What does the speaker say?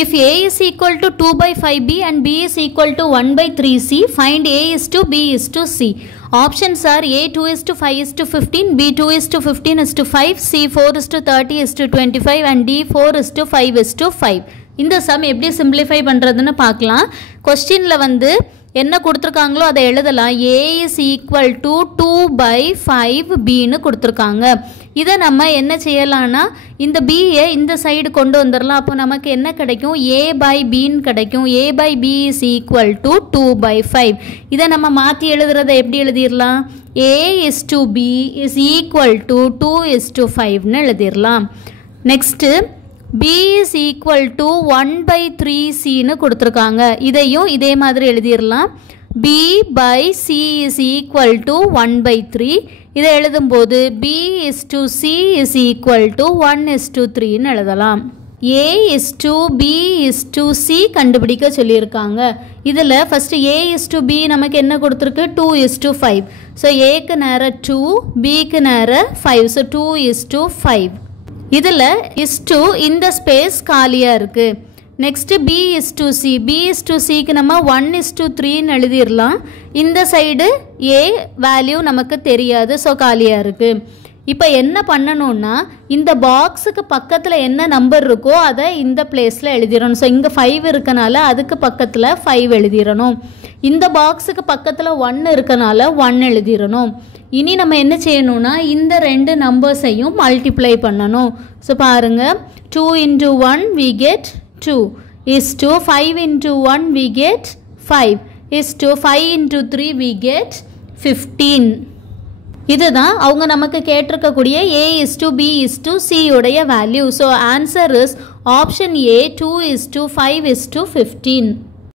If A is equal to 2 by 5B and B is equal to 1 by 3C, find A is to B is to C. Options are A 2 is to 5 is to 15, B 2 is to 15 is to 5, C 4 is to 30 is to 25 and D 4 is to 5 is to 5. இந்த some எப்படி simplify பண்ணுறதுன்னு பார்க்கலாம். கொஸ்டினில் வந்து என்ன கொடுத்துருக்காங்களோ அதை எழுதலாம். A is equal to 2 by 5Bன்னு கொடுத்துருக்காங்க. இதை நம்ம என்ன செய்யலாம்னா இந்த Bயை இந்த சைடு கொண்டு வந்துடலாம். அப்போ நமக்கு என்ன கிடைக்கும்? A by Bன்னு கிடைக்கும். A by B is equal to 2 by 5. இதை நம்ம மாற்றி எழுதுறதை எப்படி எழுதிடலாம்? A is to B is equal to 2 is to 5ன்னு எழுதிடலாம். Next B is equal to 1 by 3Cன்னு கொடுத்துருக்காங்க. இதையும் இதே மாதிரி எழுதிடலாம். B by C is equal to 1 by 3. இதை எழுதும்போது B is to C is equal to 1 is to 3ன்னு எழுதலாம். A is to B is to C கண்டுபிடிக்க சொல்லியிருக்காங்க. இதில் first A is to B நமக்கு என்ன கொடுத்துருக்கு? 2 is to 5. ஸோ Aக்கு நேர 2, Bக்கு நேர 5. So 2 is to 5. இதில் இஸ் டு இந்த ஸ்பேஸ் காலியாக இருக்குது. Next B is to C. B is to Cக்கு நம்ம 1 is to 3ன்னு எழுதிடலாம். இந்த சைடு A வேல்யூ நமக்கு தெரியாது. ஸோ காலியாக இருக்குது. இப்போ என்ன பண்ணணும்னா இந்த பாக்ஸுக்கு பக்கத்தில் என்ன நம்பர் இருக்கோ அதை இந்த பிளேஸில் எழுதிடணும். ஸோ இங்கே 5 இருக்கனால அதுக்கு பக்கத்தில் 5 எழுதிடணும். இந்த பாக்ஸுக்கு பக்கத்தில் 1 இருக்கனால 1 எழுதிடணும். இனி நம்ம என்ன செய்யணும்னா இந்த ரெண்டு நம்பர்ஸையும் மல்டிப்ளை பண்ணணும். ஸோ பாருங்கள், 2 into 1 we get 2 is to 5 into 1 we get 5 is to 5 into 3 we get 15. இதுதான் அவங்க நமக்கு கேட்டிருக்கக்கூடிய A is to B is to C உடைய value. So answer is option A 2 is to 5 is to 15.